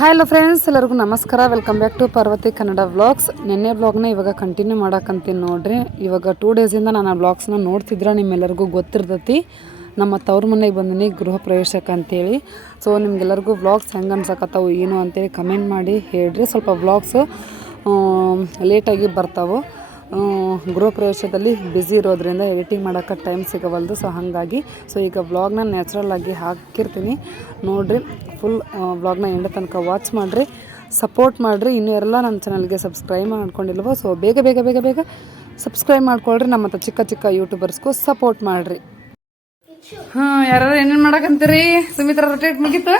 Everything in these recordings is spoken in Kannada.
ಹಾಯ್ ಹಲೋ ಫ್ರೆಂಡ್ಸ್ ಎಲ್ಲರಿಗೂ ನಮಸ್ಕಾರ. Welcome back to Parvati Kannada vlogs ನಿನ್ನೆ ಬ್ಲಾಗ್ನ ಇವಾಗ ಕಂಟಿನ್ಯೂ ಮಾಡಕ್ಕಂತೀನಿ ನೋಡ್ರಿ. ಇವಾಗ ಟೂ ಡೇಸಿಂದ ನಾನು ಆ ವ್ಲಾಗ್ಸ್ನ ನೋಡ್ತಿದ್ರೆ ನಿಮ್ಮೆಲ್ಲರಿಗೂ ಗೊತ್ತಿರ್ತೈತಿ. ನಮ್ಮ ತವ್ರ ಮನೆಗೆ ಬಂದಿನಿ ಗೃಹ ಪ್ರವೇಶಕ್ಕೆ ಅಂತೇಳಿ. ಸೊ ನಿಮ್ಗೆಲ್ಲರಿಗೂ ವ್ಲಾಗ್ಸ್ ಹೆಂಗೆ ಅನ್ಸಕತ್ತಾವು, ಏನು ಅಂತೇಳಿ ಕಮೆಂಟ್ ಮಾಡಿ ಹೇಳ್ರಿ. ಸ್ವಲ್ಪ ವ್ಲಾಗ್ಸು ಲೇಟಾಗಿ ಬರ್ತಾವೆ. ಗೃಹ ಪ್ರವೇಶದಲ್ಲಿ ಬ್ಯುಸಿ ಇರೋದ್ರಿಂದ ಎಡಿಟಿಂಗ್ ಮಾಡೋಕ್ಕೆ ಟೈಮ್ ಸಿಗವಲ್ದು. ಸೊ ಹಾಗಾಗಿ ಸೊ ಈಗ ವ್ಲಾಗ್ನ ನ್ಯಾಚುರಲ್ ಆಗಿ ಹಾಕಿರ್ತೀನಿ. ನೋಡಿರಿ ಫುಲ್ ವ್ಲಾಗ್ನ ಎಂಡ ತನಕ ವಾಚ್ ಮಾಡಿರಿ. ಸಪೋರ್ಟ್ ಮಾಡಿರಿ. ಇನ್ನೂ ಎಲ್ಲ ನನ್ನ ಚಾನಲ್ಗೆ ಸಬ್ಸ್ಕ್ರೈಬ್ ಮಾಡ್ಕೊಂಡಿಲ್ವೋ ಸೊ ಬೇಗ ಬೇಗ ಬೇಗ ಬೇಗ ಸಬ್ಸ್ಕ್ರೈಬ್ ಮಾಡ್ಕೊಳ್ರಿ. ನಮ್ಮ ಹತ್ರ ಚಿಕ್ಕ ಚಿಕ್ಕ ಯೂಟ್ಯೂಬರ್ಸ್ಗೂ ಸಪೋರ್ಟ್ ಮಾಡಿರಿ. ಹಾಂ ಯಾರು ಏನೇನು ಮಾಡಕಂತೀರಿ? ಸುಮಿತ್ರ ರೊಟೇಟ್ ಮುಗೀತು?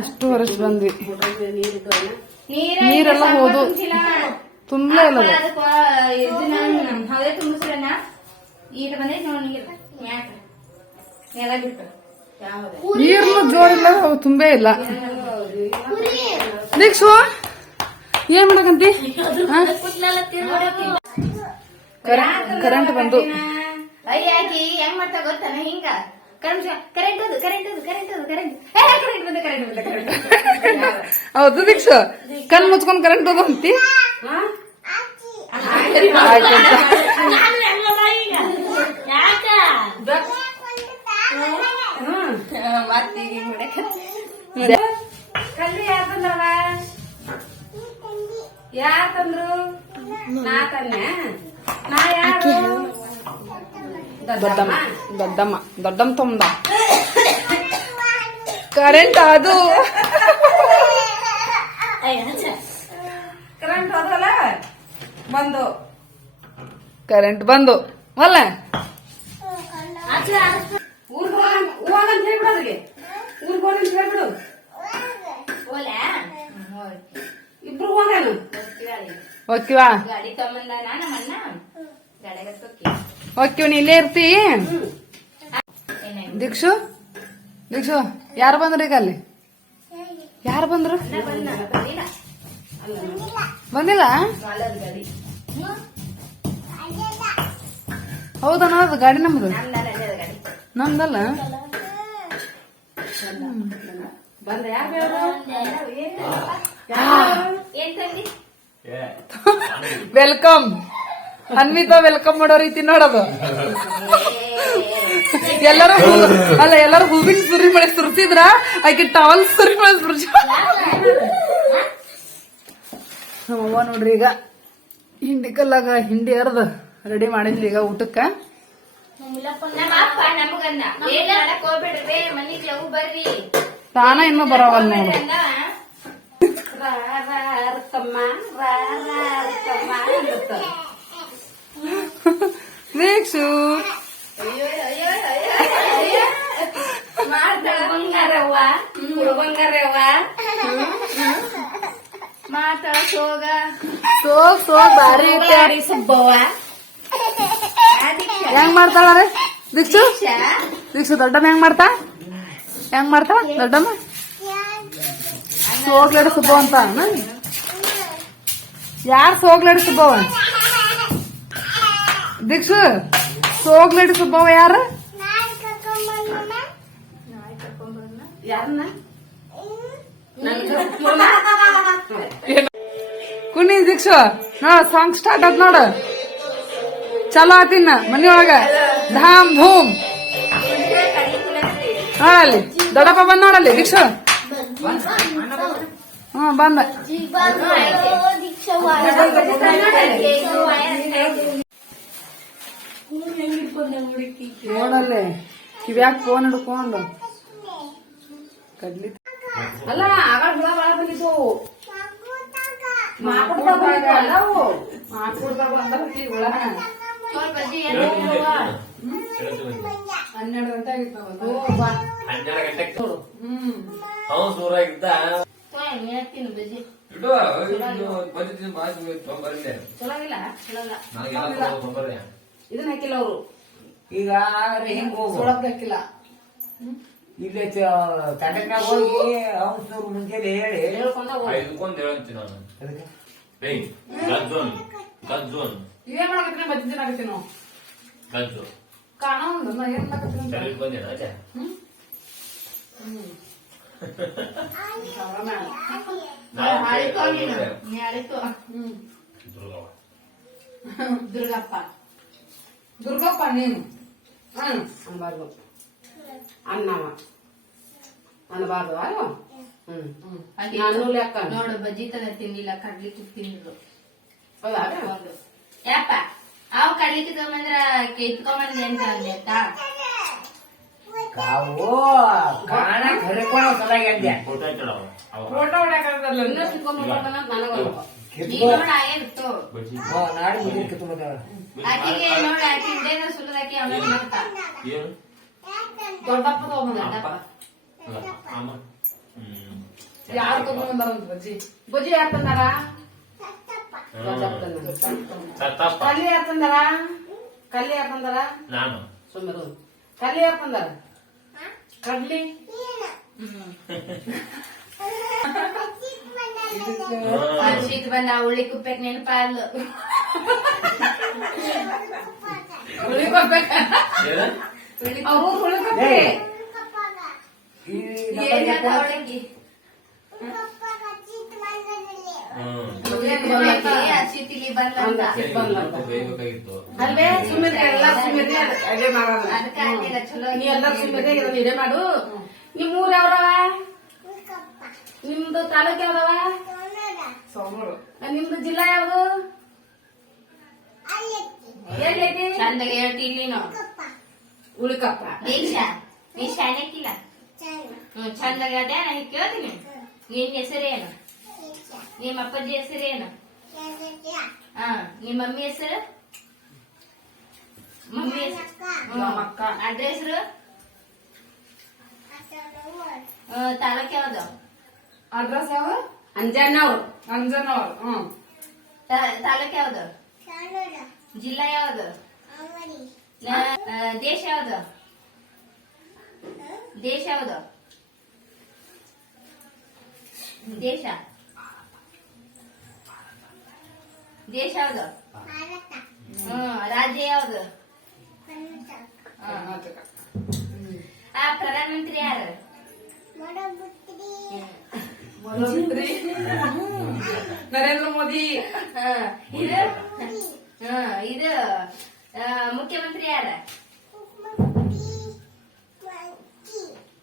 ಅಷ್ಟು ವರ್ಷ ಬಂದ್ವಿ. ನೀರೆಲ್ಲ ಹೋದು. ತುಂಬಲೇ ಇಲ್ಲ ಅದು. ಹೌದೇ ತುಂಬಿಸ್ರಣ್ಣ ಈಗ ಬಂದೈತಿ ನೋಡಿ ನೀರು. ಮ್ಯಾಕ ನೆಲ ಬಿಟ್ಟು ಯಾವ್ದು ನೀರ್ನು ಜೋರಿಲ್ಲ ಅವು ತುಂಬೇ ಇಲ್ಲ. ದೀಕ್ಷು ಏನ್ ಮಾಡಕಂತಿ? ಕರೆಂಟ್ ಬಂದು. ಅಯ್ಯಾಕಿ ಹೆಂಗ್ ಮಾಡ್ತಾ ಗೊತ್ತಾನ ಹಿಂಗ? ಹೌದು ದೀಕ್ಷ. ಕಣ್ ಮುಚ್ಕೊಂಡ್ ಕರೆಂಟ್ ಹೋದ ಅಂತಿ? ಯಾಕಂದ್ರು ನಾ ತಂದೆ. ನಾ ಯಾರು? ದೊಡ್ಡಮ್ಮ ದೊಡ್ಡಮ್ಮ ದೊಡ್ಡಮ್ಮ ತೊಂದ ಕರೆಂಟ್ ಅದು ಕರೆಂಟ್ ಹೋದಲ್ಲ ಬಂದು ಕರೆಂಟ್ ಬಂದು ಅಲ್ಲ ಊರ್ಗ್ ಹೋಗನ್- ಹೋಗನ್ ಅಂತ ಹೇಳ್ಬಿಡು ಅವ್ರಿಗೆ. ಊರ್ಗ್ ಹೋಗನ್ ಅಂತ ಹೇಳ್ಬಿಡು. ಇಬ್ರು ಹೋಗನು ಓಕೆವಾ ಗಾಡಿ ತಗೊಂಬಂದಾನ ನಮ್ಮಣ್ಣ ಗಾಡಿಗೆ ತೊಕ್ಕಿ ಓಕೆ ನೀ ಇಲ್ಲೇ ಇರ್ತಿ. ದೀಕ್ಷು ದೀಕ್ಷು ಯಾರು ಬಂದ್ರು ಈಗ ಅಲ್ಲಿ? ಯಾರು ಬಂದ್ರು? ಬಂದ ಬಂದಿಲ್ಲ? ಹೌದಣ್ಣ ಅದು ಗಾಡಿ ನಮ್ದು? ನಮ್ದಲ್ಲ? ವೆಲ್ಕಮ್. ಅನ್ವಿತಾ ವೆಲ್ಕಮ್ ಮಾಡೋ ರೀತಿ ನೋಡೋದು. ಎಲ್ಲರೂ ಅಲ್ಲ, ಎಲ್ಲರೂ ಹೂವಿನ ಸುರಿ ಮಳೆ ಸುರಿಸಿದ್ರ? ಆಕೆ ಟವಲ್ ಸುರಿ ಮಳೆ ಸುರಿಸ ನಮ್ಮವ್ವ ನೋಡ್ರಿ ಈಗ ಹಿಂಡಿ ಕಲ್ಲಾಗ ಹಿಂಡಿ ಅರ್ದು ರೆಡಿ ಮಾಡಿದ್ಲಿ ಈಗ ಊಟಕ್ಕ. ತಾನ ಇನ್ನೂ ಬರವಲ್ಲ ನೋಡು ಬಂಗಾರವ್ವ ಹುಡು ಬಂಗಾರವ್ವ ಮಾತಾಡ ಸೋಗ ಸೋ ಸೋ ಬಾರಿ ಐತೆ. ಹೋಗ್ಲಾಡಿ ಸುಬ್ಬವ್ವ ಹೆಂಗ್ ಮಾಡ್ತಾಳ ರೀ ದೀಕ್ಷು ದೀಕ್ಷು ದೊಡ್ಡಮ್ಮ ಹೆಂಗ್ ಮಾಡ್ತಾ ಹೆಂಗ್ ಮಾಡ್ತಾಳ ದೊಡ್ಡಮ್ಮ ಸೋಗ್ಲಾಡಿ ಸುಬ್ಬವ ಅಂತ ಯಾರು ಸೋಗ್ಲಾಡಿ ಸುಬ್ಬವ ದೀಕ್ಷು ಸೋಗ್ಲಾಡಿ ಸುಬ್ಬವ ಯಾರು? ಕುನಿ ದೀಕ್ಷು ನೋಡ ಸಾಂಗ್ ಸ್ಟಾರ್ಟ್ ಆತ್ ನೋಡ. ಚಲೋ ಆತಿನ್ನ ಮನೆಯೊಳಗ. ಧಾಮ್ ಧೂಮ್. ನೋಡಲ್ಲಿ ದೊಡ್ಡಪ್ಪ ಬಂದ್ ನೋಡಲ್ಲಿ ದೀಕ್ಷು. ಹಾ ಬಂದ. ನೋಡಲ್ಲಿ ಕಿವ್ಯಾಗ ಫೋನ್ ಹಿಡ್ಕೊಂಡು? ಕಡ್ಲಿ ಅಲ್ಲ ಆಗ ಹುಳ ಬಾಳ ಬಂದಿತ್ತು ಅಲ್ಲವು. ಹುಳ. ಹನ್ನೆರಡು ಗಂಟೆ ಆಗಿತ್ತು. ಹನ್ನೆರಡು ಗಂಟೆ ಹ್ಮ್. ಹೌದು ಸೂರಾಗಿದ್ದ ತಿನ್ನು ಬಜ್ಜಿ. ಇಡು ಬಂದಿದ್ದೀನಿ ಮಾತು ತೊಗೊಂಬರಲಿ ಚಲೋ ಇಲ್ಲ ಚಲೋ ಇಲ್ಲ. ನನಗೆಲ್ಲ ತೊಗೊಂಬರ್ರಿ? ಇದನ್ನ ಹಾಕಿಲ್ಲ ಅವರು. ಈಗ ಆಗರೆ ಹೆಂಗ್ ಹಾಕಿಲ್ಲ. ಇಲ್ಲಿ ಹೋಗಿ ಅವ್ರ ಮುಂಜಾನೆ ಹೇಳಿ. ಹೇಳ್ಕೊಂಡ ಇದಕ್ಕೊಂದು ಹೇಳಂತೀನಿ ನಾನು. ಅದಕ್ಕೆ? ಏಯ್ ಗಜ್ಜೋನ್ ಗಜ್ಜೋನ್. ಇವೇನ್ ಮಾಡಕತ್ತೀನಿ ಬಜ್ಜಿನ ಆಗತ್ತೀನಿ ನಾವು ಗಜ್ಜು ಕಾಣ ಒಂದು ನಾ ಏನ್ ಸರಿ ಬಂದೇನ. ದುರ್ಗಪ್ಪ. ದುರ್ಗಪ್ಪ ನೀನು ಹ್ಮ್ ಅನ್ಬಾರ್ದು ಅನ್ನವ ಅನ್ಬಾರ್ದು ಅಲ್ವ ಹ್ಮ್. ಹ್ಮ್. ನಾನು ಲೆಕ್ಕ ನೋಡು ಬಜ್ಜಿ ತರ ತಿನ್ನಿಲ್ಲ ಕಡ್ಲಿ ತಿಂದ್ರು ಹೌದಾ? ಯಪ್ಪ ಅವ್ ಕಡ್ಲಿಕ್ಕೆ ತಗೊಂಬಂದ್ರ ಇಟ್ಕೊಂಬಂದಿ ಅಂತ ಅಂದೆ ಆಯ್ತಾ? ಕಾವು ಕಾಣ ಕರ್ಕೊಂಡು ಸಲಗೆ ಫೋಟೋ ಹೊಡ್ಯಾಕಲ್ಲ ಇನ್ನೂ ಸಿಕ್ಕೊಂಡ್ಬಿಡ್ತಾನ ನನಗ ಯಾರು ತಗೊಂಬಂದಾರ ಬಜ್ಜಿ? ಬಜ್ಜಿ ಯಾರು ತಂದಾರ. ಕಲ್ಲಿ ಯಾರು ತಂದಾರ? ಕಲ್ಲಿ ಯಾರು ತಂದಾರ? ನಾನು. ಸುಮ್ಮನೆ ಕಲ್ಲಿ ಯಾರು ತಂದಾರ? ಕಡ್ಲಿ? ಶೀತ ಬಂದ ಉಳ್ಳಿ ಹ್ಮ್. ಅಶಿತಿಲಿ ಬಂದಂತ ಸರಿ, ಸ್ವಲ್ಪ ಬೇಯ್ಬೇಕಾಗಿತ್ತು. ಅಲ್ವೇ ಸುಮ್ಮನೆ ಎಲ್ಲ ಸುಮ್ಮನೆ ಮಾಡೋದು ನೀ ಎಲ್ಲ ಸುಮ್ಮನೆ ಇದನ್ನ ಇದೇ ಮಾಡು. ನಿಮ್ ಊರ್ ಯಾವ್ರವ? ನಿಮ್ದು ತಾಲೂಕ್ ಯಾವ್ದವ? ಸೋಮೂರು. ನಿಮ್ದು ಜಿಲ್ಲಾ ಯಾವ್ದು? ಎಲ್ಲೈತಿ ಚಂದಾಗ ಹೇಳ್ತೀನಿ ನೀನು. ಉಳಿಕಪ್ಪ. ದೀಕ್ಷಾ ನೀ ಶಾಣಕ್ಕಿಲ್ಲ ಹ್ಮ್ ಚಂದಾಗ ಅದೇ ನಾ ಕೇಳ್ತೀನಿ. ನಿನ್ ಹೆಸರೇನು? ನಿಮ್ಮ ಅಪ್ಪಾಜಿ ಹೆಸರೇನು? ಹಾ ನಿಮ್ಮ ಮಮ್ಮಿ ಹೆಸರು? ಮಮ್ಮಿ ಹೆಸರು? ನಮ್ಮ ಅಕ್ಕ ಅಡ್ರೆಸ್ ಹೆಸರು ತಾಲೂಕ್ ಯಾವ್ದು? ಅಡ್ರೆಸ್ ಯಾವ ಅಂಜನವ್ರು ಅಂಜನವ್ರು ಹ್ಮ್. ತಾಲೂಕ್ ಯಾವ್ದು? ಜಿಲ್ಲಾ ಯಾವ್ದು? ದೇಶ ಯಾವ್ದು? ದೇಶ ಯಾವ್ದು? ದೇಶ. ದೇಶ ಯಾವ್ದು? ಹ್ಮ್ ರಾಜ್ಯ ಯಾವ್ದು? ಕರ್ನಾಟಕ. ಆ ಪ್ರಧಾನಮಂತ್ರಿ ಯಾರು? ಮೊದಲಂತ್ರಿ ನರೇಂದ್ರ ಮೋದಿ ಹ, ಇದು ಹ, ಇದು ಆ, ಮುಖ್ಯಮಂತ್ರಿ ಯಾರ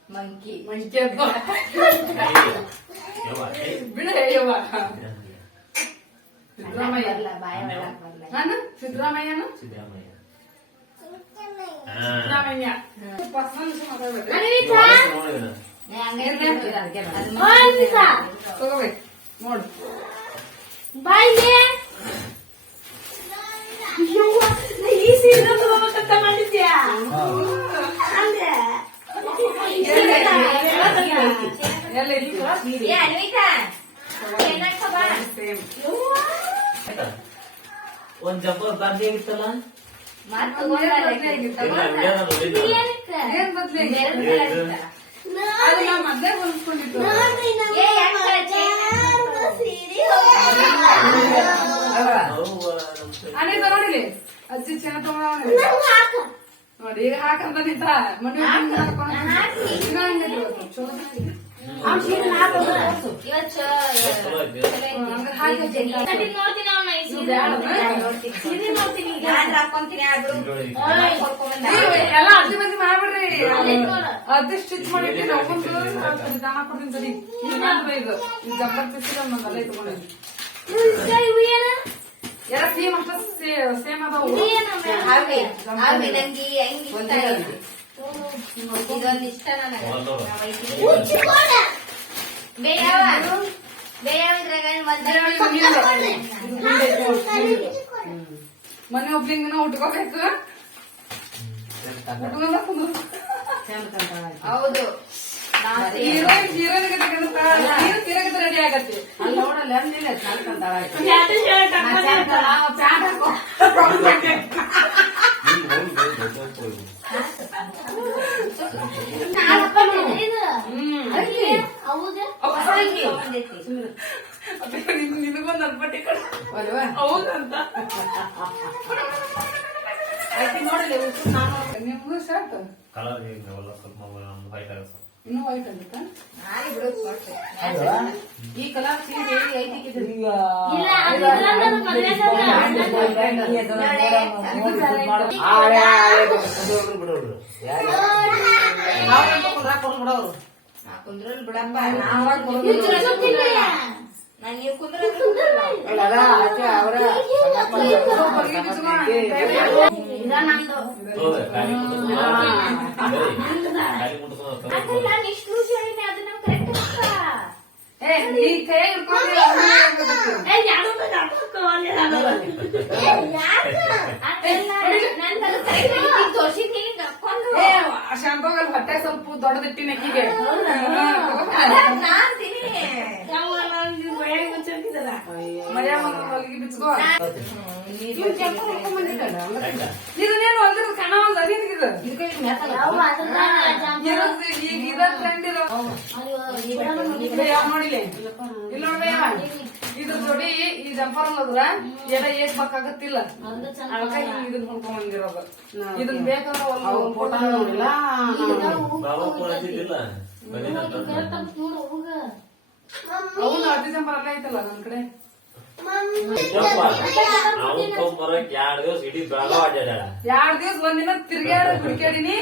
ಮಂಕಿ ಮಂಕಿ ಅಂತ ಯವ್ವ, ಏ. ಬಿಡ ಯವ್ವ ಸಿದ್ದರಾಮಯ್ಯ ಬರಲ್ಲ ಬಾಯ ಒಳಗ್ ಬರಲ್ಲ ನಾನು ಸಿದ್ದರಾಮಯ್ಯನು ಸಿದ್ದರಾಮಯ್ಯ. ಹಾ. ಸಿದ್ದರಾಮಯ್ಯ ಪರ್ಸನಲ್ ಮಾತಾಡ್ಬೇಡ್ರಿ ನೋಡು. ಎಲ್ಲ ಇಲ್ಲಿ ಏ ಅನ್ವಿತಾ ಏನಾಗ್ತ ಬಾ. ಸೇಮ್. ಆಯ್ತಾ? ಒಂದ್ ಜಬ್ಬರ್ ತಗೊಂಡಲ್ಲ ಇಲ್ಲ, ವಿಡಿಯೋನ ನೋಡಿಲ್ಲ. ಏನ್ ಬದ್ಲಿ ಅದು ನಾ ಮೊದ್ಲೇ ಹೊಲ್ಸ್ಕೊಂಡಿದ್ದು ಏ ಯಾಕ ಅವ್ವ, ನಮ್ ಸೈಡ್ ಅದೇ ತಗೊಂಡಿಲಿ ಅಜ್ಜಿ ಚೆನ್ನ ತಗೊಂಡ ನೋಡಿ ಈಗ ಹಾಕಂತ ನಿಂತ ಮನೆ ಇವತ್ತು ಚಲೋ ಐತಿ. ನೋಡ್ತೀನಿ ಈಗ. ಎಲ್ಲ ಅಜ್ಜಿ ಬಂದಿ ಮಾಡ್ಬಿಡ್ರಿ. ಅದೇ ಸ್ಟಿಚ್ ಮಾಡಿ ದಾನ ಕೊಡ್ತೀನಿ ಸರಿ ಇನ್ನೊಂದು ಇದು ಈ ಜಬ್ಬರ್ ಪಿಸಿದ ಒಂದೊಂದಲ್ಲ ಇಟ್ಕೊಂಡಿದ್ದೀನಿ. ಇವು ಏನು? ಎಲ್ಲ ಸೇಮ್ ಅಷ್ಟ ಸೇಮ್ ಅದಾವು. ಇಷ್ಟ ಆಯ್ತು. ಇದೊಂದು ಇಷ್ಟ ನನಗೆ. ಒಂದೂರು. ಮನೆ ಒಬ್ಲಿಂಗನ ಉಟ್ಕೋಬೇಕು ಹೌದು. ಹೀರೋ ರೆಡಿ ಆಗತ್ತೆ ಅಲ್ಲಿ. ನೋಡಲ್ಲ ಅಂದಿಲ್ಲ ನಿನಗೊಂದು ಹೌದಂತ. ಆಯ್ತು ನೋಡಲಿ ನಾನು ನಿಮ್ಗೂ ಶರ್ಟ್ ಕಲರ್ ಸ್ವಲ್ಪ ವೈಟ್ ಆಗುತ್ತೆ ಇನ್ನೂ ವೈಟ್ ಅಂತ ನಾಳೆ ಬಿಡೋದು. ಈ ಕಲರ್ ಮದ್ವೆದಾಗ ಆಳೆ ಆಳೆ ಬಿಡೋರು ಬಿಡೋರು ಯಾರು? ಬಿಡೋರು ನಾ ಕುಂದ್ರಲ್ ಬಿಡಪ್ಪ. ನಾನ್ ನೀವು ಕುಂದ್ರ ಇದ ನಂದು. ನಾನು ಇಷ್ಟು ಶಾಂಪೋಗಲ್ ಹೊಟ್ಟೆ ಸ್ವಲ್ಪ ದೊಡ್ಡದಿಟ್ಟಿನ ಅಕ್ಕಿಗೆ. ಮಜಾ ಹೊಲಿಗೆ ಬಿಚ್ಕೋ. ಇದನ್ನೇನು ಇದ? ಜೋಡಿ ಈ ಜಂಪರ್ ಅನ್ನೋದ್ರ ಎಲ್ಲ ಏಟ್ ಬೇಕಾಗತ್ತಿಲ್ಲ ಅದಕ್ಕೆ ಹಿಂಗ್ ಇದನ್ನ ಬಂದಿರೋದು. ಇದನ್ ಬೇಕಾದ್ರೆ ಒಂದು ಫೋಟೋ ನೋಡಿಲ್ಲ. ಅವನು ಜಂಪರ್ ಅಲ್ಲೇ ಐತಲ್ಲ ನನ್ ಕಡೆ? ಎರಡ್ ದಿವಸ ಇಡೀ ಬೆಳಗಾವ್ ಅಡ್ಡಾಡ ಎರಡ್ ದಿನ ಒಂದಿನ ತಿರ್ಗ್ಯಾಡ ಹುಡುಕ್ಯಾಡಿನಿ.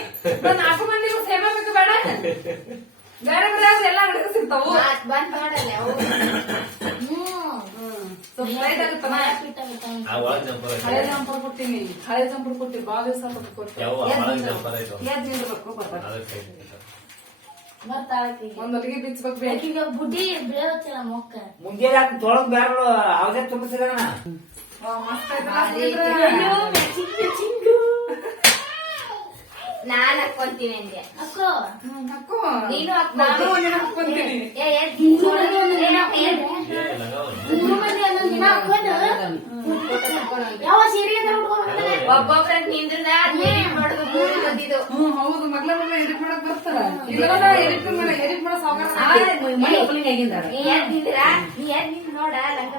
ನಾನ್ ನಾಲ್ಕು ಮಂದಿ ಸೇಮ ಬೇಕು ಬೇಡ. ಬೇರೆ ಬೇರೆ ಎಲ್ಲ ಅಂಗಡಿ ಸಿಗ್ತಾವು. ಬಂದ್ ಜಂಪರ್ ಹಳೆ ಜಂಪರ್ ಕೊಟ್ಟಿನಿ. ಹಳೆ ಜಂಪರ್ ಕೊಟ್ಟಿ ಬಾಳ ದಿವಸ ಐತವ ಎದ್ ನಿಲ್ಬೇಕು ಬರ್ತಾರೆ. ಒಂದ್ ಹೊಲಿಗೆ ಬಿಚ್ಚಬೇಕು ಬೇಕು ಬುಡ್ಡಿ ಬೀಳತ್ತಿಲ್ಲ ಮೊಕ್ಕ ಮುಂಜಾನೆ ಹಾಕಿ ತೊಳಗ್ ಬ್ಯಾರಳು? ನಾನ್ ಹಾಕೊಂತೀನಿ ಅಂದೆ ಅಕ್ಕೋ ಹ್ಮ್, ಹಾಕು. ನೀನು ಮೂರು ಮಂದಿ ಹಾಕ್ಕೊಂಡು ಯಾವ ಸೀರೆ ಅದ ಉಟ್ಕೊಂಡ್ ಒಬ್ಬೊಬ್ರ ನಿಂದ್ರದ ಮಾಡೋದು ಮೂರು ಮಂದಿದು ಹ್ಮ್ ಹೌದು ಮಾಡಕ್ ಬರ್ತಾರ. ಇಲ್ಲ ಮಾಡ ಮಾಡೋ ಸಾವುಕಾರ ನೀ ನಿಂದ್ರ? ನೀ ನಿಂದ್ ನೋಡ ಲಂಗ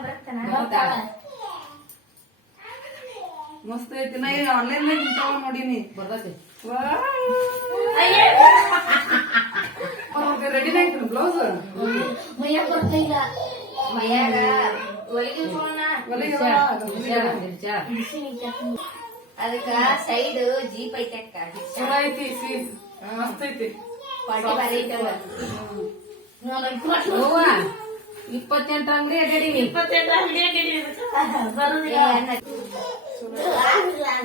ಮಸ್ತ್ ಐತಿ. ನಾ ಆನ್ಲೈನ್ ನಾಗ ಇಂತಾವ ನೋಡಿನಿ. ರೆಡಿನ ಐತಿ ಬ್ಲೌಸ್? ಮೈಯ ಬರ್ತಿಲ್ಲ ಮೈಯಾಗ ಒಳಗೆ ಹೋಗೋಣ ಅದಕ್ಕ ಸೈಡ್ ಜೀಪ್ ಐತೆ ಅಕ್ಕ ಚಲೋ ಐತಿ ಮಸ್ತ್ ಐತಿ. ಇಪ್ಪತ್ತೆಂಟು ಅಂಗಡಿ ಅಡ್ಯಾಡಿನಿ ಇಪ್ಪತ್ತೆಂಟು ಅಂಗಡಿ ಬರುದಿಲ್ಲ.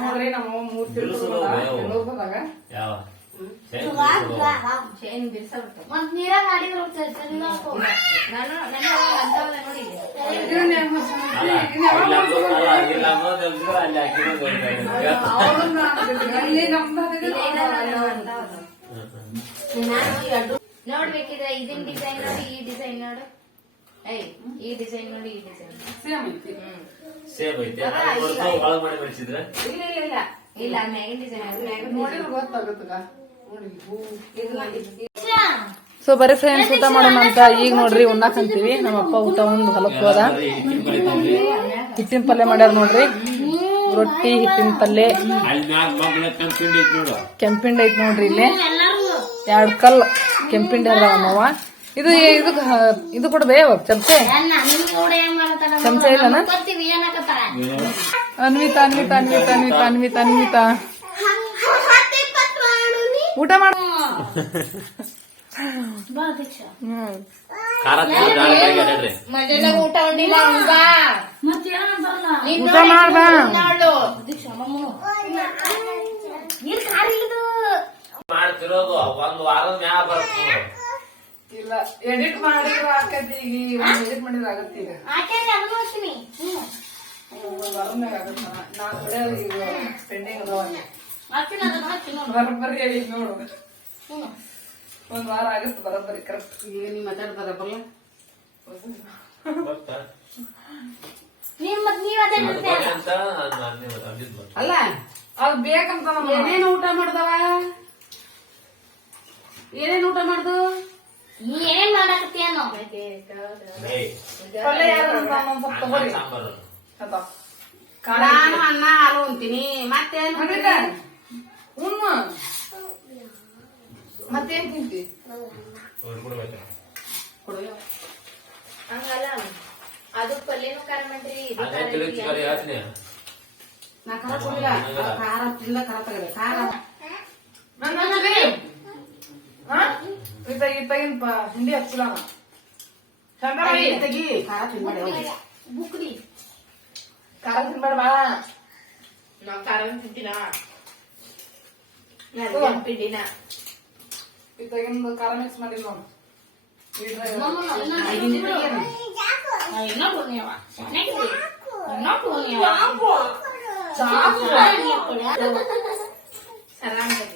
ನೋಡ್ರಿ ನಮ್ಮ ಮೂರ್ ತಿರುಗಿ ಹೋದಾಗ ಯಾವ? ಮತ್ ನೀರ ಮಾಡಿದ್ರು ನಾನು ನನ್ನ ಅಂತವಲ್ಲ ನೋಡಿದ್ದೆ. ನೋಡ್ಬೇಕಿದ್ರೆ ಇದನ್ ಡಿಸೈನ್ ನೋಡಿ ಈ ಡಿಸೈನ್ ನೋಡು. ಏಯ್ ಈ ಡಿಸೈನ್ ನೋಡಿ ಈ ಡಿಸೈನ್ ಸೇಮ್ ಐತಿ. ಸೇಮ್ ಐತೆ. ಇಲ್ಲ ಇಲ್ಲ ಇಲ್ಲ. ಮ್ಯಾಗಿನ ಡಿಸೈನ್ ನೋಡಿದ್ರೆ ನೋಡಿ ಹೂ. ಸೊ ಬರೀ ಫ್ರೆಂಡ್ಸ್ ಊಟ ಮಾಡೋಣ ಅಂತ ಈಗ ನೋಡ್ರಿ ಉಣ್ಣಕಂತೀವಿ ನಮ್ಮ ಅಪ್ಪ ಊಟ ಒಂದು ಹೊಲಕ್ಕೆ ಹೋದ. ಹಿಟ್ಟಿನ ಪಲ್ಯ ಮಾಡ್ಯಾರ ನೋಡ್ರಿ. ರೊಟ್ಟಿ, ಹಿಟ್ಟಿನ ಪಲ್ಯ. ಕೆಂಪಿಂಡ್ ಐತಿ ನೋಡ್ರಿ ಇಲ್ಲಿ. ಎರಡ್ ಕಲ್ ಕೆಂಪಿಂಡಿ ಅದ ನಮ್ಮವ್ವ ಇದು ಇದು ಇದು ಕೊಡ್ಬೇ ಚಮಚೆ? ಚಮಚೆ ಇಲ್ಲನ? ಅನ್ವಿತಾ ಅನ್ವಿತಾ ಅನ್ವಿತಾ ಅನ್ವಿತಾ ಅನ್ವಿತಾ ಅನ್ವಿತಾ. ಊಟ ಮಾಡು. ಊಟ ಉಂಡಿಲ್ಲ ಉಂಡ ಊಟ ಮಾಡ್ಬಾ ಮಾಡ್ತಿರೋದು ಒಂದ್ ವಾರದ ಮ್ಯಾಲ ಬರ್ತದೆ. ಇಲ್ಲ ಎಡಿಟ್ ಮಾಡಿದ್ರು ಆಕೈತಿ ಈಗ ಎಡಿಟ್ ಮಾಡಿದ್ರೆ ಆಗತ್ತೆ ಈಗ. ಒಂದ್ ವಾರದ ಮ್ಯಾಗ ಆಗತ್ತ. ನಾ ಕಡೆ ಈಗ ಪೆಂಡಿಂಗ್ ಅದಾವ. ಬರೋಬ್ಬರಿ ಹೇಳಿ ನೋಡು. ಒಂದ್ ವಾರ ಆಗತ್ತೆ ಬರೋಬ್ಬರಿ ಕರೆಕ್ಟ್ ಈಗ ನೀ ಮಾತಾಡ್ತಾರ ಬರಲ್ಲ? ನೀವ್ ಮತ್ ನೀವ್ ಅದೇ. ಅಲ್ಲ ಅವ್ ಬೇಕಂತ ಏನೇನು ಊಟ ಮಾಡ್ದವ? ಏನೇನು ಊಟ ಮಾಡ್ದು? ನೀ ಏನ್ ಮಾಡಾಕತ್ತೇನೋ ಏಯ್, ಪಲ್ಯ ಸ್ವಲ್ಪ ನಾನು ಅನ್ನ ಹಾಲು ಅಂತೀನಿ ಮತ್ತೇನು ಖಂಡಿತ. ಉಣ್ಣು ಮತ್ತೇನ್ ತಿಂತಿ ಹಂಗಲ್ಲ ಅದು ಪಲ್ಯನು ಖಾರ ಮಾಡ್ರಿ ಇದು ಅದೇ ಖಾರ ತಿರುಗಿ ಐತಿ. ಕರಿ ಹೇಳ್ತೀನಿ ನಾ ಖಾರ ಕೊಡಿಲ್ಲ ಖಾರ ತಿಂದ ಖಾರ ತಗದೆ ಖಾರ ನನ್ನ ಹಚ್ಚಲಿ ಹಾ ಇತ್ತಾಗ ಇತ್ತಾಗಿನ ಪ ಹಿಂಡಿ ಹಚ್ಚಲ ಚಂದ ತೆಗಿ ಖಾರ ತಿನ್ಬೇಡಿ ಹೋಗಿ. ಬುಕ್ಡಿ ಖಾರ ತಿನ್ಬೇಡ ಬಾ ನಾವ್ ಖಾರ ತಿಂತೀನ ನಾನು ಪಿಂಡಿನ ಇತ್ತಾಗಿನ ಖಾರ ಮಿಕ್ಸ್ ಮಾಡಿಲ್ಲ ನೋಡು ಇನ್ನೂ ಪೂರ್ಣಿಯವ ಚೆನ್ನಾಗಿದೆ